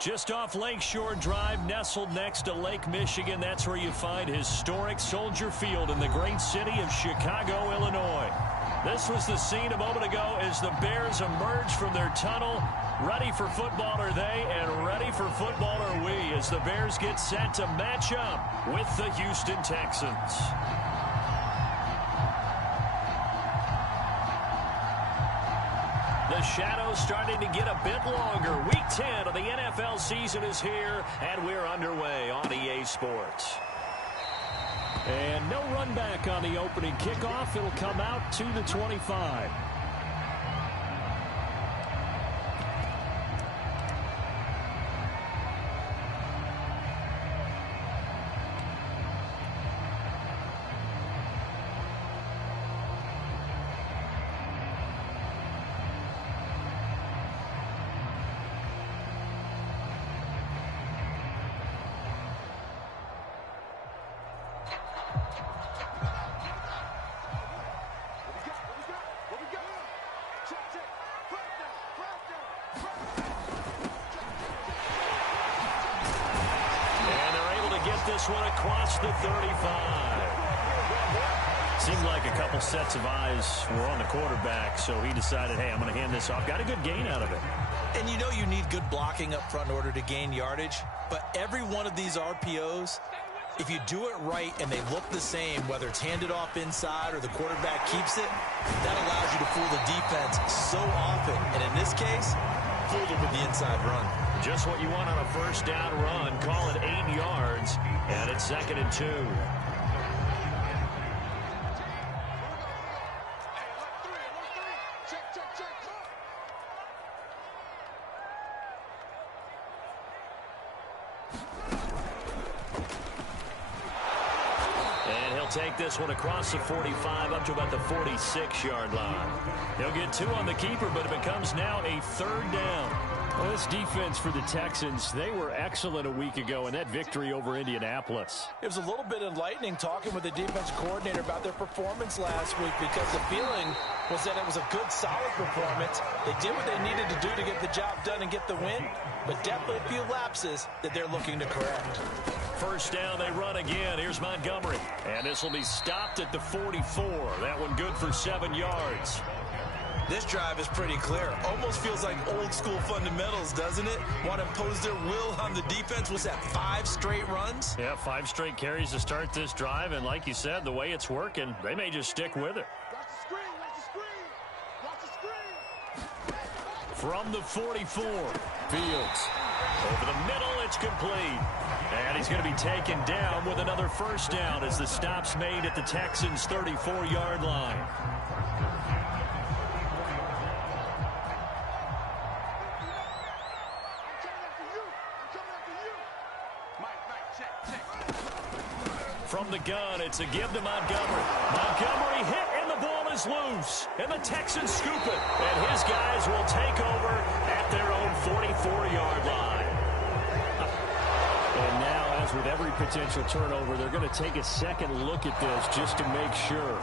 Just off Lakeshore Drive, nestled next to Lake Michigan. That's where you find historic Soldier Field in the great city of Chicago, Illinois. This was the scene a moment ago as the Bears emerged from their tunnel. Ready for football are they, and ready for football are we as the Bears get set to match up with the Houston Texans. The shadows starting to get a bit longer. Week 10 of the NFL season is here, and we're underway on EA Sports. And no run back on the opening kickoff. It'll come out to the 25. This one across the 35. Seemed like a couple sets of eyes were on the quarterback, so he decided, hey, I'm going to hand this off. Got a good gain out of it. And you know you need good blocking up front in order to gain yardage, but every one of these RPOs, if you do it right and they look the same, whether it's handed off inside or the quarterback keeps it, that allows you to fool the defense so often. And in this case, fooled it with the inside run. Just what you want on a first down run. Call it 8 yards, and it's 2nd and 2. And he'll take this one across the 45 up to about the 46-yard line. He'll get 2 on the keeper, but it becomes now a 3rd down. Well, this defense for the Texans, they were excellent a week ago in that victory over Indianapolis. It was a little bit enlightening talking with the defense coordinator about their performance last week because the feeling was that it was a good, solid performance. They did what they needed to do to get the job done and get the win, but definitely a few lapses that they're looking to correct. First down, they run again. Here's Montgomery, and this will be stopped at the 44. That one good for 7 yards. This drive is pretty clear. Almost feels like old school fundamentals, doesn't it? Want to impose their will on the defense. Was that 5 straight runs? Yeah, 5 straight carries to start this drive. And like you said, the way it's working, they may just stick with it. Watch the screen, watch the screen, watch the screen. From the 44, Fields. Over the middle, it's complete. And he's going to be taken down with another first down as the stop's made at the Texans' 34-yard line. From the gun, it's a give to Montgomery. Montgomery hit, and the ball is loose. And the Texans scoop it. And his guys will take over at their own 44-yard line. And now, as with every potential turnover, they're going to take a second look at this just to make sure.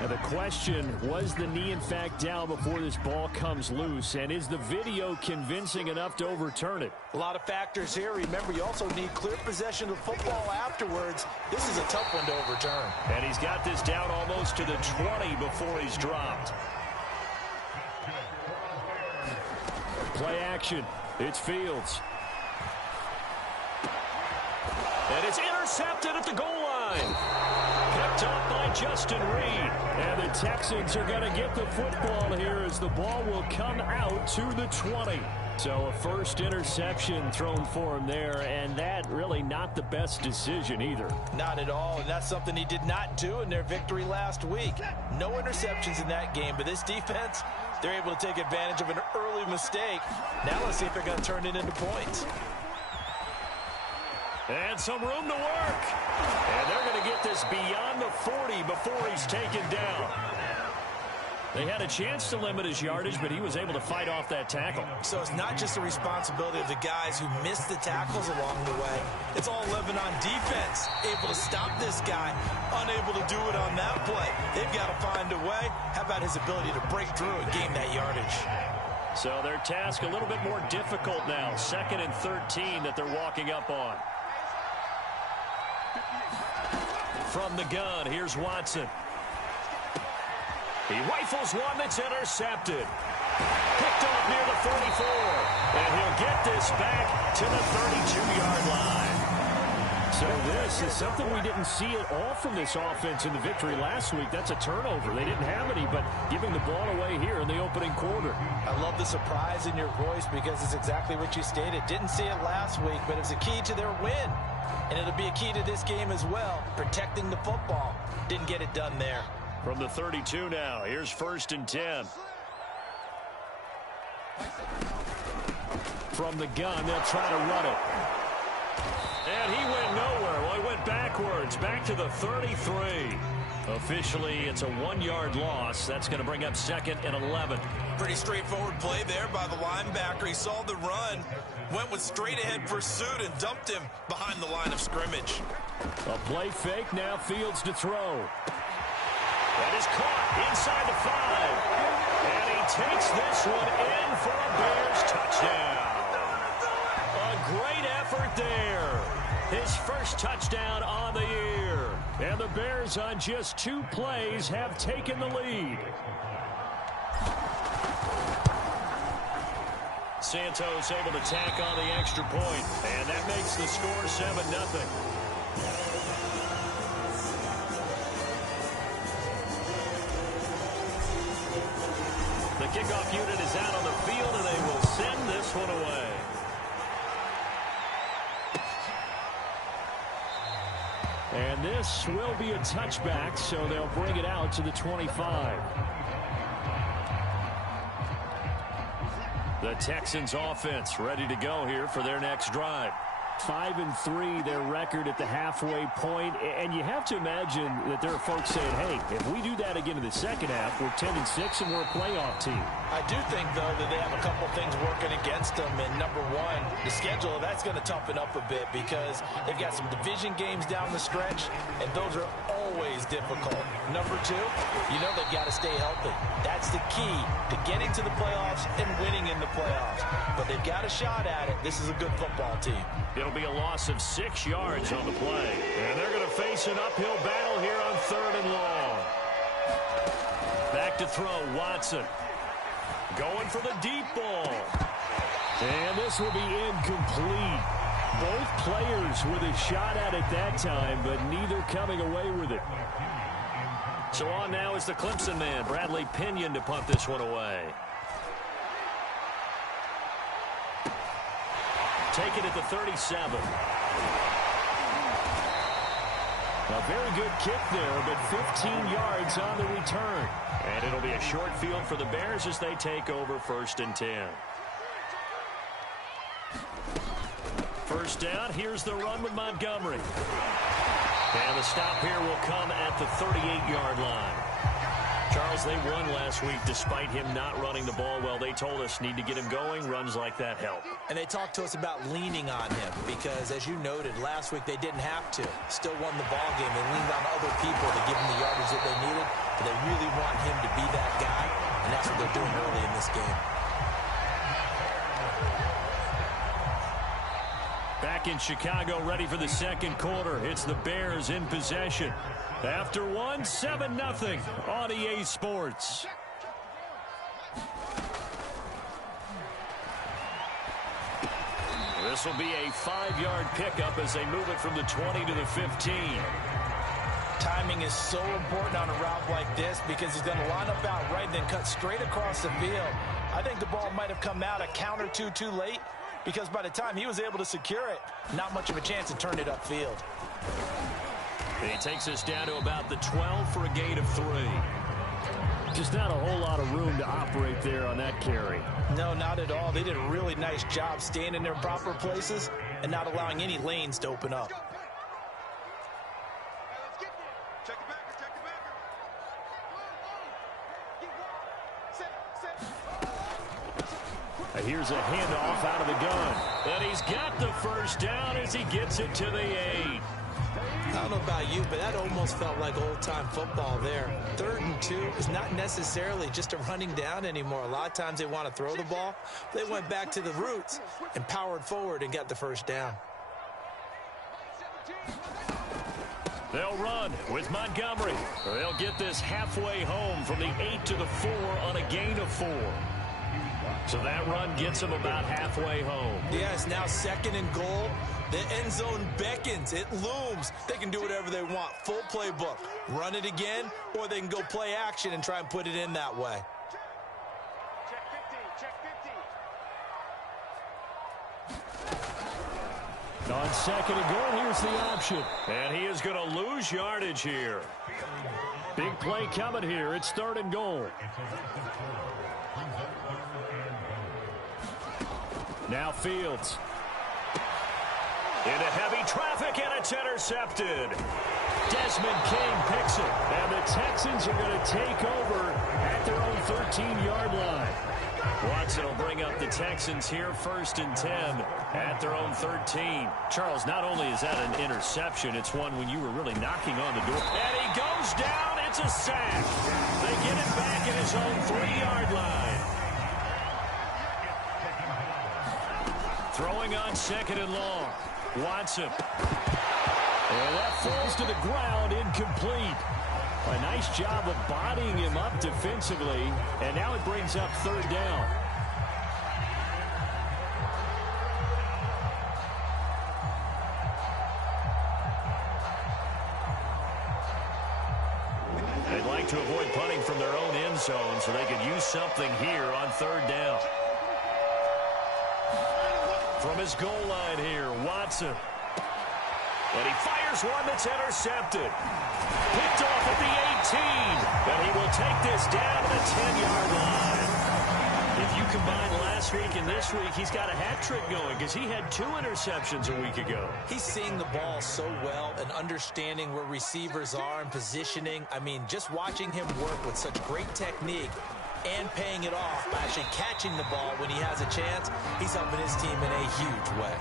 Now the question, was the knee in fact down before this ball comes loose? And is the video convincing enough to overturn it? A lot of factors here. Remember, you also need clear possession of football afterwards. This is a tough one to overturn. And he's got this down almost to the 20 before he's dropped. Play action. It's Fields. And it's intercepted at the goal line. Picked up by Justin Reed. And the Texans are going to get the football here as the ball will come out to the 20. So a first interception thrown for him there, and that really not the best decision either. Not at all, and that's something he did not do in their victory last week. No interceptions in that game, but this defense, they're able to take advantage of an early mistake. Now let's see if they're going to turn it into points. And some room to work. And they're going to get this beyond the 40 before he's taken down. They had a chance to limit his yardage, but he was able to fight off that tackle. So it's not just the responsibility of the guys who missed the tackles along the way. It's all living on defense. Able to stop this guy, unable to do it on that play. They've got to find a way. How about his ability to break through and gain that yardage? So their task a little bit more difficult now. 2nd and 13 that they're walking up on. From the gun, here's Watson. He rifles one that's intercepted. Picked off near the 44. And he'll get this back to the 32-yard line. So this is something we didn't see at all from this offense in the victory last week. That's a turnover. They didn't have any, but giving the ball away here in the opening quarter. I love the surprise in your voice because it's exactly what you stated. Didn't see it last week, but it's a key to their win. And it'll be a key to this game as well, protecting the football. Didn't get it done there. From the 32 now, here's 1st and 10. From the gun, they'll try to run it. And he went nowhere. Well, he went backwards, back to the 33. Officially, it's a 1-yard loss. That's going to bring up 2nd and 11. Pretty straightforward play there by the linebacker. He saw the run, went with straight-ahead pursuit, and dumped him behind the line of scrimmage. A play fake, now Fields to throw. That is caught inside the 5. And he takes this one in for a Bears touchdown. A great effort there. His first touchdown on the year. And the Bears on just 2 plays have taken the lead. Santos able to tack on the extra point. And that makes the score 7-0. The kickoff unit is out on the field, and they will send this one away. And this will be a touchback, so they'll bring it out to the 25. The Texans offense ready to go here for their next drive. 5-3, their record at the halfway point, and you have to imagine that there are folks saying, hey, if we do that again in the second half, we're 10-6 and we're a playoff team. I do think, though, that they have a couple things working against them, and number one, the schedule, that's going to toughen up a bit because they've got some division games down the stretch, and those are always difficult. Number two, you know they've got to stay healthy. That's the key to getting to the playoffs and winning in the playoffs. But they've got a shot at it. This is a good football team. It'll be a loss of 6 yards on the play. And they're going to face an uphill battle here on 3rd and long. Back to throw, Watson. Going for the deep ball. And this will be incomplete. Both players with a shot at it that time, but neither coming away with it. So on now is the Clemson man, Bradley Pinion, to punt this one away. Take it at the 37. A very good kick there, but 15 yards on the return. And it'll be a short field for the Bears as they take over 1st and 10. First down, here's the run with Montgomery. And the stop here will come at the 38-yard line. Charles, they won last week despite him not running the ball well. They told us need to get him going. Runs like that help. And they talked to us about leaning on him because, as you noted, last week they didn't have to. Still won the ball game. They leaned on other people to give them the yardage that they needed. But they really want him to be that guy, and that's what they're doing early in this game. Back in Chicago, ready for the second quarter. It's the Bears in possession. After one, 7-0 on EA Sports. This will be a 5-yard pickup as they move it from the 20 to the 15. Timing is so important on a route like this because he's going to line up out right and then cut straight across the field. I think the ball might have come out a count or two too late because by the time he was able to secure it, not much of a chance to turn it upfield. He takes us down to about the 12 for a gain of 3. Just not a whole lot of room to operate there on that carry. No, not at all. They did a really nice job staying in their proper places and not allowing any lanes to open up. Here's a handoff out of the gun. And he's got the first down as he gets it to the 8. I don't know about you, but that almost felt like old-time football there. 3rd and 2 is not necessarily just a running down anymore. A lot of times they want to throw the ball. They went back to the roots and powered forward and got the first down. They'll run with Montgomery. They'll get this halfway home from the 8 to the 4 on a gain of 4. So that run gets them about halfway home. Yeah, it's now 2nd and goal. The end zone beckons. It looms. They can do whatever they want. Full playbook. Run it again, or they can go play action and try and put it in that way. Check 50, check 50. On 2nd and goal, here's the option. And he is going to lose yardage here. Big play coming here. It's 3rd and goal. Now Fields. Into heavy traffic, and it's intercepted. Desmond King picks it. And the Texans are going to take over at their own 13-yard line. Watson will bring up the Texans here 1st and 10 at their own 13. Charles, not only is that an interception, it's one when you were really knocking on the door. And he goes down. It's a sack. They get it back at his own 3-yard line. Throwing on 2nd and long. Watson. And that falls to the ground, incomplete. A nice job of bodying him up defensively, and now it brings up 3rd down. They'd like to avoid punting from their own end zone so they could use something here on 3rd down. From his goal line here, Watson. And he fires one that's intercepted. Picked off at the 18. And he will take this down to the 10-yard line. If you combine last week and this week, he's got a hat trick going because he had 2 interceptions a week ago. He's seeing the ball so well and understanding where receivers are and positioning. I mean, just watching him work with such great technique and paying it off by actually catching the ball when he has a chance, he's helping his team in a huge way.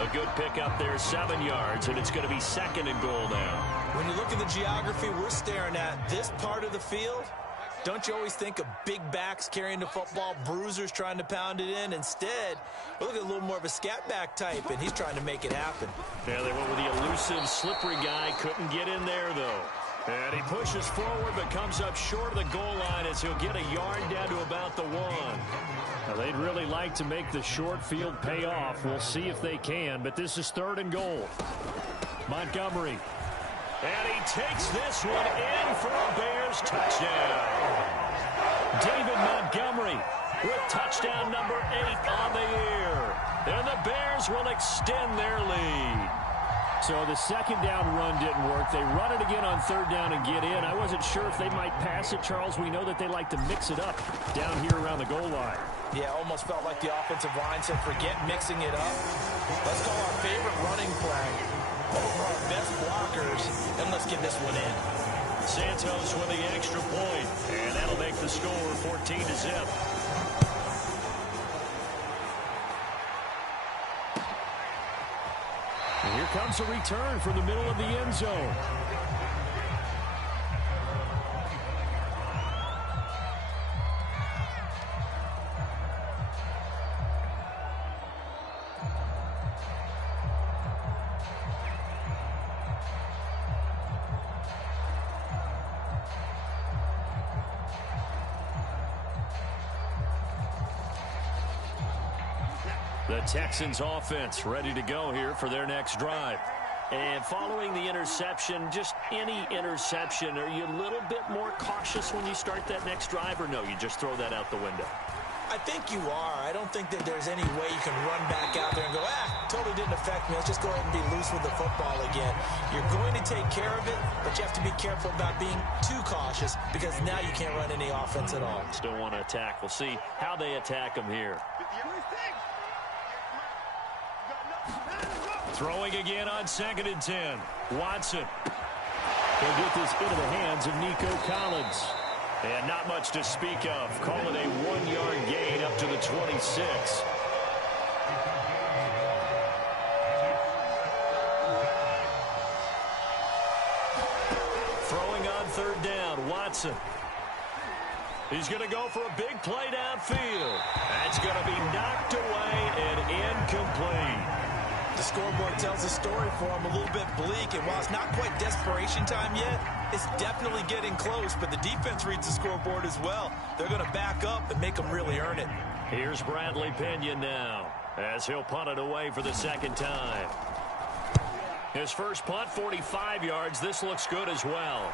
A good pickup there, 7 yards, and it's going to be 2nd and goal now. When you look at the geography we're staring at, this part of the field, don't you always think of big backs carrying the football, bruisers trying to pound it in? Instead, we look at a little more of a scat back type, and he's trying to make it happen. Yeah, they went with the elusive, slippery guy. Couldn't get in there, though. And he pushes forward but comes up short of the goal line as he'll get a yard down to about the 1. Now, they'd really like to make the short field pay off. We'll see if they can, but this is 3rd and goal. Montgomery. And he takes this one in for a Bears touchdown. David Montgomery with touchdown number 8 on the year. And the Bears will extend their lead. So the 2nd down run didn't work. They run it again on 3rd down and get in. I wasn't sure if they might pass it, Charles. We know that they like to mix it up down here around the goal line. Yeah, almost felt like the offensive line said, forget mixing it up. Let's call our favorite running play over our best blockers, and let's get this one in. Santos with the extra point, and that'll make the score 14-0. And here comes a return from the middle of the end zone. The Texans offense ready to go here for their next drive. And following the interception, just any interception, are you a little bit more cautious when you start that next drive, or no, you just throw that out the window? I think you are. I don't think that there's any way you can run back out there and go, totally didn't affect me. Let's just go ahead and be loose with the football again. You're going to take care of it, but you have to be careful about being too cautious because now you can't run any offense at all. Still want to attack. We'll see how they attack them here. Throwing again on 2nd and 10. Watson. He'll get this into the hands of Nico Collins. And not much to speak of. Call it a 1-yard gain up to the 26. Throwing on 3rd down, Watson. He's going to go for a big play downfield. That's going to be knocked away and incomplete. The scoreboard tells a story for him, a little bit bleak, and while it's not quite desperation time yet, it's definitely getting close, but the defense reads the scoreboard as well. They're going to back up and make them really earn it. Here's Bradley Pinion now, as he'll punt it away for the 2nd time. His first punt, 45 yards. This looks good as well.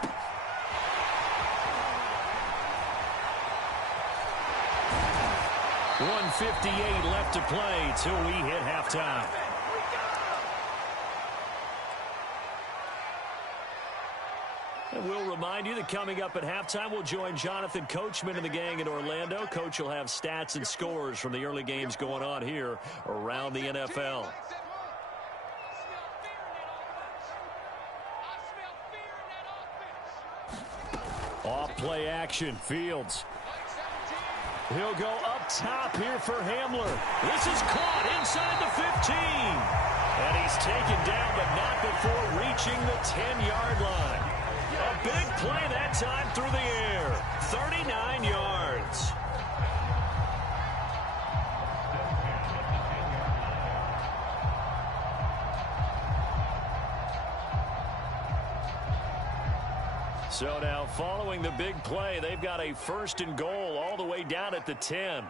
.158 left to play till we hit halftime. And we'll remind you that coming up at halftime, we'll join Jonathan Coachman and the gang in Orlando. Coach will have stats and scores from the early games going on here around the NFL. Off play action, Fields. He'll go up top here for Hamler. This is caught inside the 15. And he's taken down, but not before reaching the 10-yard line. A big play that time through the air. 39 yards. So now following the big play, they've got a 1st and goal all the way down at the 10.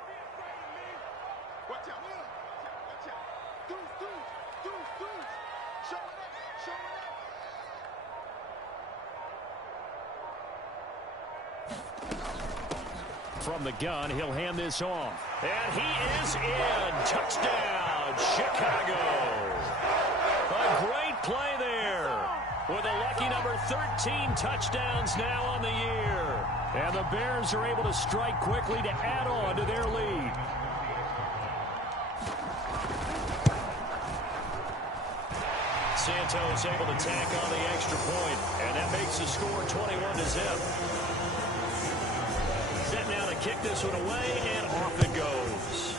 From the gun, he'll hand this off. And he is in. Touchdown, Chicago. A great play there. With a lucky number 13 touchdowns now on the year. And the Bears are able to strike quickly to add on to their lead. Santos able to tack on the extra point. And that makes the score 21-0. Set now to kick this one away, and off it goes.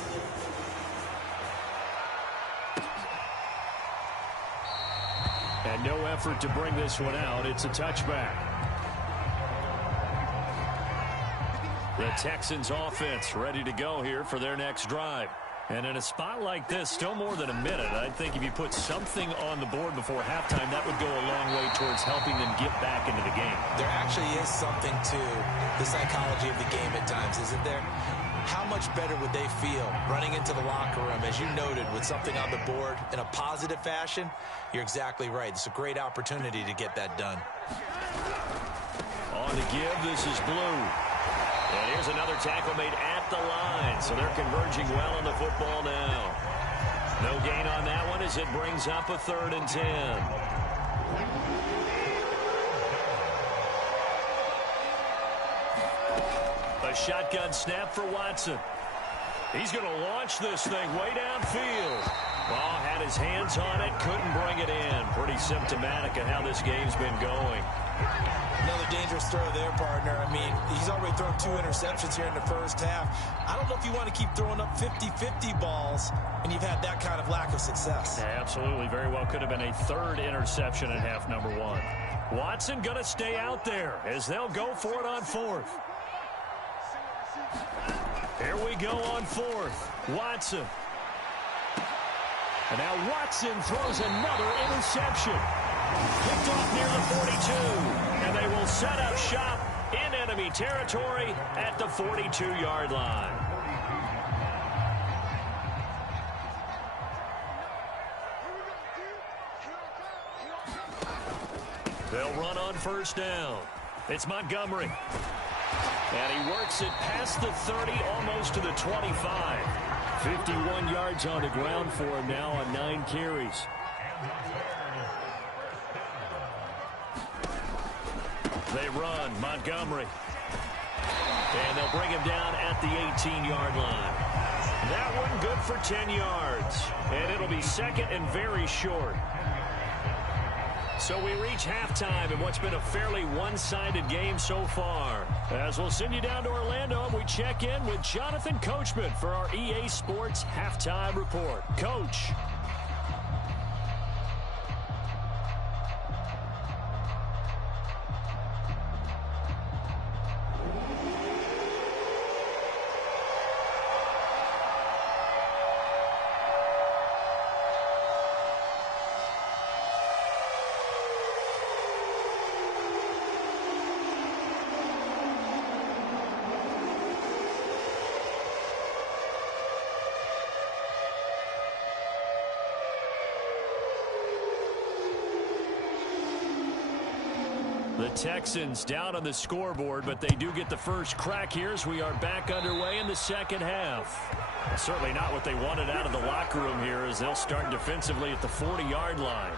And no effort to bring this one out. It's a touchback. The Texans offense ready to go here for their next drive. And in a spot like this, still more than a minute, I think if you put something on the board before halftime, that would go a long way towards helping them get back into the game. There actually is something to the psychology of the game at times, isn't there? How much better would they feel running into the locker room, as you noted, with something on the board in a positive fashion? You're exactly right. It's a great opportunity to get that done. On to give, this is Blue. And here's another tackle made at the line, so they're converging well on the football now. No gain on that one as it brings up a 3rd and 10. A shotgun snap for Watson. He's going to launch this thing way downfield. Ball had his hands on it, couldn't bring it in. Pretty symptomatic of how this game's been going. Another dangerous throw there, partner. I mean, he's already thrown 2 interceptions here in the first half. I don't know if you want to keep throwing up 50-50 balls and you've had that kind of lack of success. Yeah, absolutely. Very well could have been a 3rd interception in half number 1. Watson going to stay out there as they'll go for it on 4th. Here we go on 4th. Watson. And now Watson throws another interception. Picked off near the 42. And they will set up shop in enemy territory at the 42-yard line. They'll run on first down. It's Montgomery. And he works it past the 30, almost to the 25. 51 yards on the ground for him now on 9 carries. They run. Montgomery. And they'll bring him down at the 18-yard line. That one good for 10 yards. And it'll be second and very short. So we reach halftime in what's been a fairly one-sided game so far. As we'll send you down to Orlando, and we check in with Jonathan Coachman for our EA Sports Halftime Report. Coach. The Texans down on the scoreboard, but they do get the first crack here as we are back underway in the second half. Certainly not what they wanted out of the locker room here as they'll start defensively at the 40-yard line.